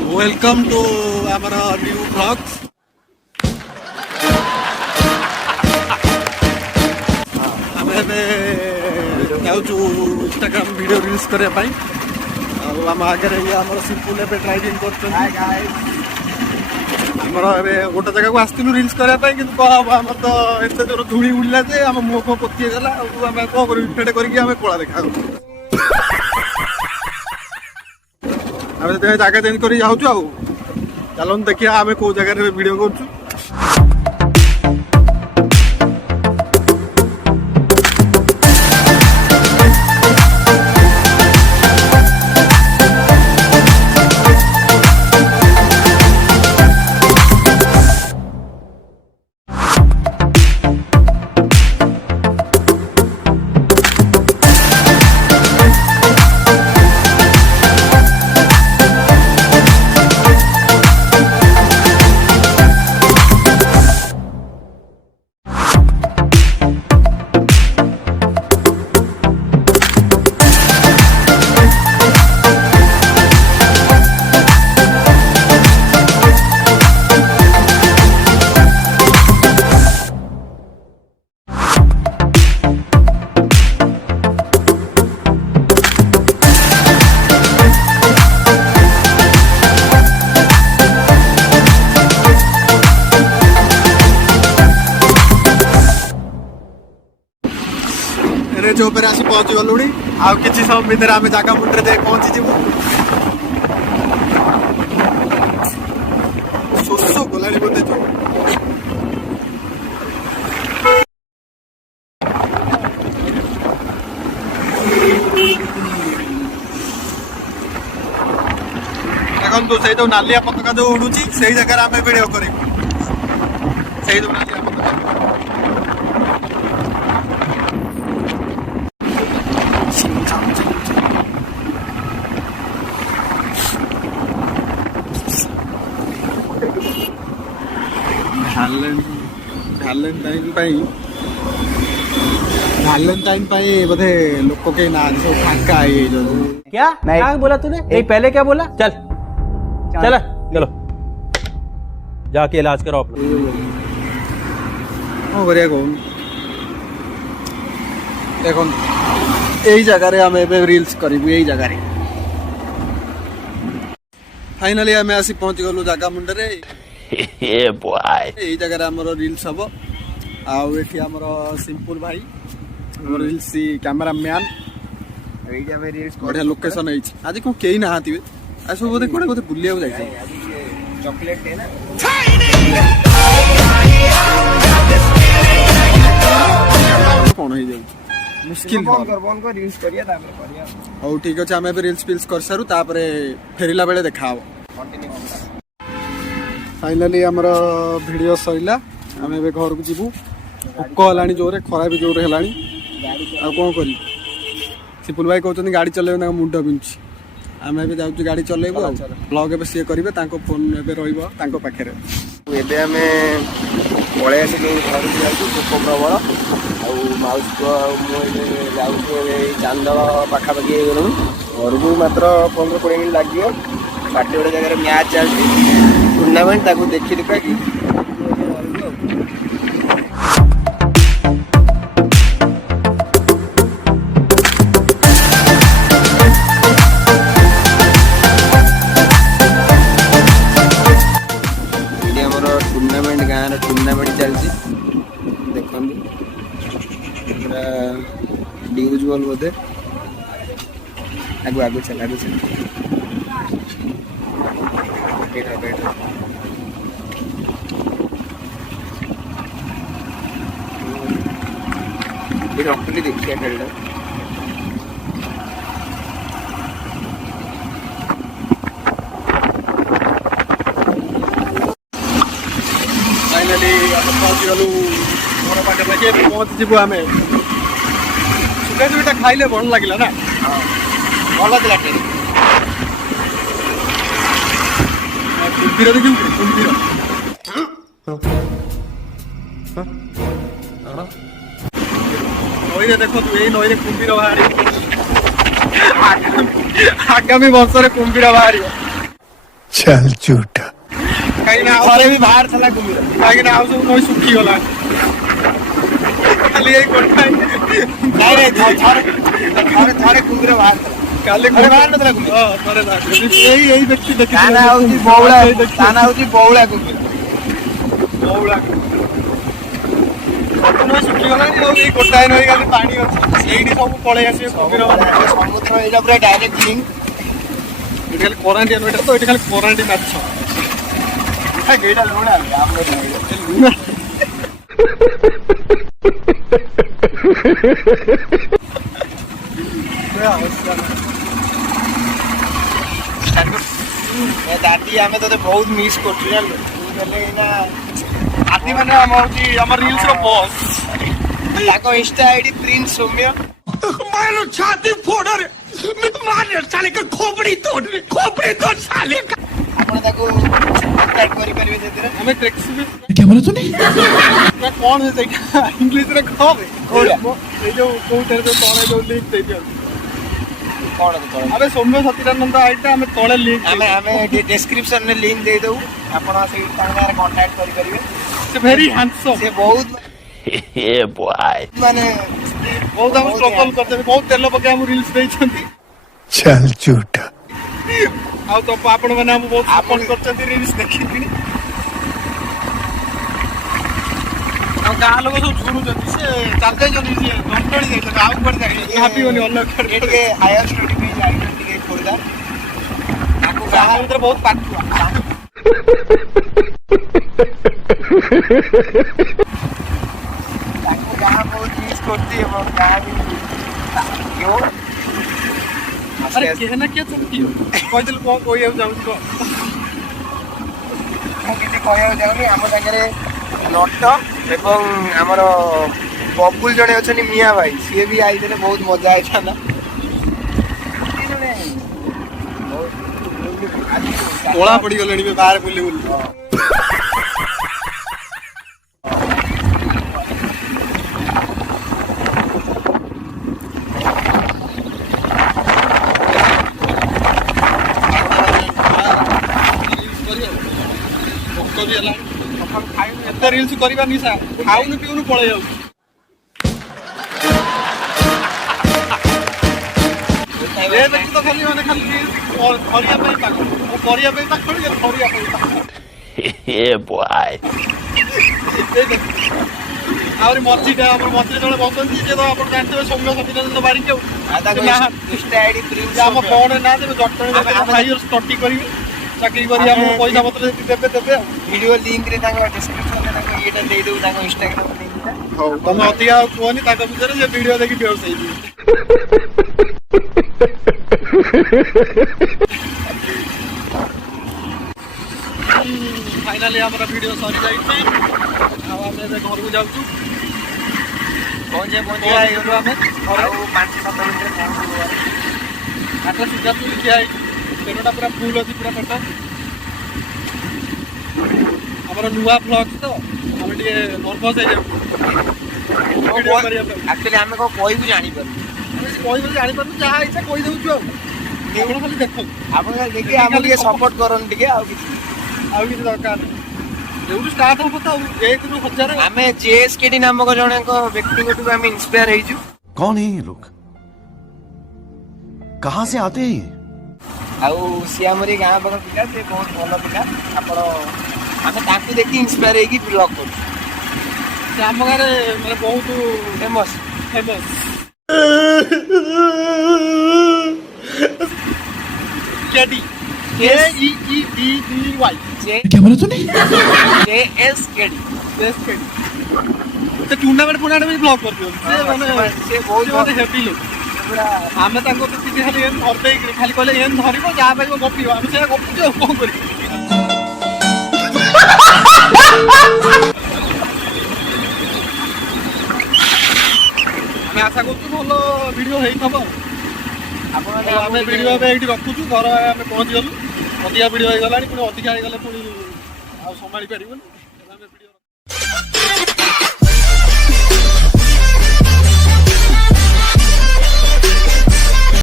Welcome to आमर new blogs. आम जाऊँ इंस्टाग्राम वीडियो रिलीज करने आम आगे आम सिंपल ड्राइविंग कर गोटे जगह को आसलु रिल्स करने कि कौन हम आम तो एत जोर धूली उड़ला जे आम मुह फुह पोतीगला आम कौन कर इफेक्ट करके कला देखा आम जगह चेंज कर जाऊँ चलन देखिए आम कौ जगह वीडियो कर चौप आसी पहुँची गलु आ कि समय भितर आम जगह मुंडे जाए पहुँची जीव शोष गला बोधे जो देखो से जो नालिया पताका जो उड़ू से जगह आम भिडियो कर नालिया पताका वैलेंटाइन बोधे लोक के ना सब फांका क्या नहीं क्या बोला तूने नहीं पहले क्या बोला चल चल चलो जाके इलाज कराओ अपना देखो यही जगह आम रिल्स करूँ यही जगह फाइनाली आम आसी पहुँची गलु जगह मुंडे यही जगह आम रिल्स हम आमर सिंपल भाई रिल्स कैमेरा मैन बढ़िया लोकेशन आज कौन कई ना आज सब बोधे कौन बोधे बुलिया चॉकलेट कौन हो मुश्किल हौ ठीक अच्छे आम रिल्स फिल्स कर सारू फेरला बेले देखा फाइनाली आमर वीडियो सैला आम घर को जीवु भोक है जोरे खरा भी जोरे है कौन कर सिपुल भाई कहते गाड़ी चलेबे मुंड बिंधुची आम ए जाऊँ गाड़ी चलेबू ब्लॉग ए सी करेंगे फोन एवं पाखे आम पलि आसिलु घर को जाऊँ भोक प्रबल आउस जाऊँ चांदल पाखापाखि गलु घर को मात्र 15-20 मिनट लगे पार्टी गोटे जगह मैच चलती टूर्णामेंट ताकू देखी दुका कि टूर्णामेंट गाँव टूर्णामेंट चलती देखो पूरा ड्यूज बॉल बोधे आगु आगु चल रखली देखिए खेलना फाइनाली पहुँची गलु घर पाखे पहुँची जीव आम सुधा दुईटा खाइले भल लगे ना भल लगे कुंभीर देखी कुंभीर नई देखो यही नई कुंभीर बाहर आगामी वर्ष कुंभीर बाहर चल झूठा। କାହିଁକି ନା ଘରେ ବି ବାହାର ଥିଲା କୁମ୍ଭୀର। କାହିଁକି ନା ଆଉ ସବୁ ନଈ ଶୁଖିଗଲା ଖାଲି ଏଇ ଗୋଟାଏ ନାଇଁ ନାଇଁ ଥରେ କୁମ୍ଭୀର ବାହାର ଥିଲା। କାଲି ଥରେ ବାହାର ନଥିଲା କୁମ୍ଭୀର। ହଁ ଥରେ ବାହାରିଥିଲା। ଏଇ ବ୍ୟକ୍ତି ତା ଦେଖିଥିଲେ ନାଁ ହଉଛି ବଉଳା। ତା ନାଁ ହଉଛି ବଉଳା କୁମ୍ଭୀର। ବଉଳା ସବୁ ନଈ ଶୁଖିଗଲାଣି ଆଉ ଏଇ ଗୋଟାଏ ନଈ ଖାଲି ପାଣି ଅଛି ସେଇଠି ସବୁ ପଳେଇ ଆସିବେ କୁମ୍ଭୀର ମାନେ। ସମୁଦ୍ର ଏଇଟା ପୁରା ଡାଇରେକ୍ଟ ଲିଙ୍କ। ଏଠି ଖାଲି କରାଣ୍ଡି ନଈଟା ତ ଏଠି ଖାଲି କରାଣ୍ଡି ମାଛ ଏଇଟା ଲୁଣା ଆମର ଦାଦି ଆମେ ତତେ ବହୁତ ମିସ୍ କରୁଛୁ ଜାଣିଲୁ। ତୁ ହେଲେ ଏଇନା ଆଦି ମାନେ ଆମ ହଉଛି ଆମ ରିଲ୍ସ ର ବସ୍। ତାଙ୍କ ଇନଷ୍ଟା ଆଇଡି ପ୍ରିନ୍ସ ସୌମ୍ୟ। मारो छाती फोड़ रे मार साले का खोपड़ी तोड़ रे खोपड़ी तोड़ साले का। ଆପଣ ତାକୁ କଣ୍ଟାକ୍ଟ କରିପାରିବେ ସେଥିରେ। ଆମେ ଟ୍ୟାକ୍ସି क्या बोला तूने? କଣ ସେଇଟା ଇଂଲିଶରେ କହେ କୋଉଟା? ଏଇ ଯୋଉ କୋଉଟାରେ ଯୋଉ ତଳେ ଯୋଉ ଲିଙ୍କ ଦେଇ ଦିଅନ୍ତି। କଣ ଆମେ ସୌମ୍ୟ ସଚିଦାନନ୍ଦ ଆଇଟା ଆମେ ତଳେ ଲିଙ୍କ ଆମେ ଡେସ୍କ୍ରିପସନରେ ଲିଙ୍କ ଦେଇଦବୁ। ଆପଣ ସେଇ ତାଙ୍କ ସାଙ୍ଗରେ କଣ୍ଟାକ୍ଟ କରିପାରିବେ। ସେ ଭେରି ହ୍ୟାଣ୍ଡସମ୍। ସେ ବହୁତ ମାନେ ବହୁତ ଆମକୁ ଷ୍ଟ୍ରଗଲ୍ କରିଛନ୍ତି ବହୁତ ତେଲ ପକେଇ ଆମକୁ ରିଲ୍ସ ଦେଇଛନ୍ତି। चल झूठा। ଆଉ ତ ଆପଣ ମାନେ ଆମକୁ ବହୁତ ସପୋର୍ଟ କରିଛନ୍ତି ରିଲ୍ସ ଦେଖିକିନି। ଆଉ ଗାଁ ଲୋକ ସବୁ ଶୁଣୁଛନ୍ତି ସେ ଚାଲି ଯାଇଛନ୍ତି ସିଏ ଦଣ୍ଡଳି ଯାଇଛନ୍ତି ଆଉ କୁଆଡେ ଯାଇଛନ୍ତି ଭାବିବନି ଅଲଗା କୁଆଡେ ଟିକେ ହାୟର ଷ୍ଟଡି ପାଇଁ ଯାଇଛନ୍ତି ଟିକେ ଖୋର୍ଦ୍ଧା। ତାକୁ ଗାଁ ଭିତରେ ବହୁତ ପାଠୁଆ। ତାକୁ ଗାଁ ବହୁତ ମିସ୍ କରୁଛି ଏବଂ ଗାଁ ବି କେଉଁ ଆରେ କିଏ ନା କିଏ ଚମକି କହିଦେଲୁ କଣ କହିବାକୁ ଚାହୁଁଛୁ କହ। ମୁଁ କିଛି କହିବାକୁ ଚାହୁଁନି। ଆମ ସାଙ୍ଗରେ ନଟ ଏବଂ ଆମର ବବୁଲ ଜଣେ ଅଛନ୍ତି ମିଆ ଭାଇ ସିଏ ବି ଆଇଥିଲେ ବହୁତ ମଜା ହେଇଥାନ୍ତା। କଳା ପଡିଗଲେଣି ବି ବାହାରେ ବୁଲି ବୁଲି। ଏତେ ରିଲ୍ସ କରିବା ନିଶା ଖାଉନୁ ପିଉନୁ ପଳେଇ ଯାଉଛି। ଏ ଦେଖି ତ ଖାଲି ମାନେ ଖାଲି ଧରିବା ପାଇଁ ପାଖ ମୁଁ କରିବା ପାଇଁ ପାଖ ଧରିବା ପାଇଁ ପାଖ। ଆହୁରି ମଝିଟା ଆମର ମଝିରେ ଜଣେ ବସନ୍ତି ଯେ ତ ଆପଣ ଜାଣିଥିବେ ସୌମ୍ୟ ସଚିଦାନନ୍ଦ ବାରିକ ଆଉ ଆମ ଫୋନ୍ ନା ଦେବେ ଜଟଣୀ ହାଇୟର ଷ୍ଟଡି କରିବେ ଚାକିରି କରି ଆମକୁ ପଇସା ପତ୍ର ଯଦି ଦେବେ ଦେବେ ଆଉ। ଭିଡିଓ ଲିଙ୍କରେ ତାଙ୍କ ଡେସ୍କ୍ରିପସନରେ ତାଙ୍କ ଇଏଟା ଦେଇଦେବୁ ତାଙ୍କ ଇନଷ୍ଟାଗ୍ରାମ ଲିଙ୍କଟା। ହଉ ତମେ ଅଧିକା ଆଉ କୁହନି ତାଙ୍କ ଭିତରେ ସେ ଭିଡିଓ ଦେଖି ବେହୋସ ହେଇଯିବେ। ଫାଇନାଲି ଆମର ଭିଡିଓ ସରିଯାଇଛି ଆଉ ଆମେ ଏବେ ଘରକୁ ଯାଉଛୁ। ପହଞ୍ଚିବା ହେଇଗଲୁ ଆମେ ଆଉ 5-7 ମିନିଟରେ ପହଞ୍ଚିବୁ। ଆଠ ସୁଧା ତୁ ଠିଆ ହେଇଛୁ ପେଟଟା ପୁରା ଫୁଲ ଅଛି ପୁରା ପେଟ। ଆମର ନୂଆ ବ୍ଲଗ୍ ତ ଆମେ ଟିକେ ନର୍ଭସ୍ ହେଇଯାଉଛୁ ଭିଡିଓ କରିବା ପାଇଁ। ଆକ୍ଚୁଆଲି ଆମେ କ'ଣ କହିବୁ ଜାଣିପାରୁଛୁ। ଆମେ କହିବୁ ଜାଣିପାରୁଛୁ ଯାହା ଇଚ୍ଛା କହିଦେଉଛୁ ଆଉ ଆପଣ ଖାଲି ଦେଖନ୍ତୁ। ଆପଣ ଦେଖି ଆମକୁ ଟିକେ ସପୋର୍ଟ କରନ୍ତୁ ଟିକେ ଆଉ କିଛି ଦରକାର ନାହିଁ। ଯୋଉଠୁ ଷ୍ଟାର୍ଟ ହବ ତ ଆଉ 1ରୁ 1000। ଆମେ ଜେଏସକେଡି ନାମକ ଜଣଙ୍କ ବ୍ୟକ୍ତିଙ୍କଠୁ ଆମେ ଇନ୍ସପାୟାର ହେଇଛୁ। कौन है ये लोग? कहाँ से आते हैं? ଆଉ ସିଏ ଆମରି ଗାଁ ପାଖ ପିଲା ସେ ବହୁତ ଭଲ ପିଲା। ଆପଣ ଆମେ ତାଙ୍କୁ ଦେଖି ଇନ୍ସପାୟାର ହେଇକି ବ୍ଲଗ୍ କରୁଛୁ। ସେ ଆମ ଗାଁରେ ମାନେ ବହୁତ ଫେମସ୍ କେଡି KEEDDY क्या बोला तूने? ଜେଏସକେଡି। ସେ ଟୁର୍ଣ୍ଣାମେଣ୍ଟ ଫୁର୍ଣ୍ଣାମେଣ୍ଟ ବି ବ୍ଲଗ୍ କରିଦିଅନ୍ତି ସେ ମାନେ ସେ ବହୁତ ମାନେ ହେଭି ଲୋକ। ଆମେ ତାଙ୍କୁ ଟିକେ ଖାଲି ଏମିତି ଧରିଦେଇକିରି ଖାଲି କହିଲେ ଏମିତି ଧରିବ ଯାହା ପାଇବ ଗପିବ ଆମେ ସେଇଆ ଗପୁଛୁ ଆଉ କ'ଣ କରିବୁ। ଆମେ ଆଶା କରୁଛୁ ଭଲ ଭିଡ଼ିଓ ହେଇଥିବ। ଆପଣ ଆମେ ଭିଡ଼ିଓ ଏବେ ଏଇଠି ରଖୁଛୁ ଘର ଆମେ ପହଞ୍ଚିଗଲୁ। ଅଧିକା ଭିଡ଼ିଓ ହେଇଗଲାଣି ପୁଣି ଅଧିକା ହେଇଗଲେ ପୁଣି ଆଉ ସମ୍ଭାଳି ପାରିବୁନି।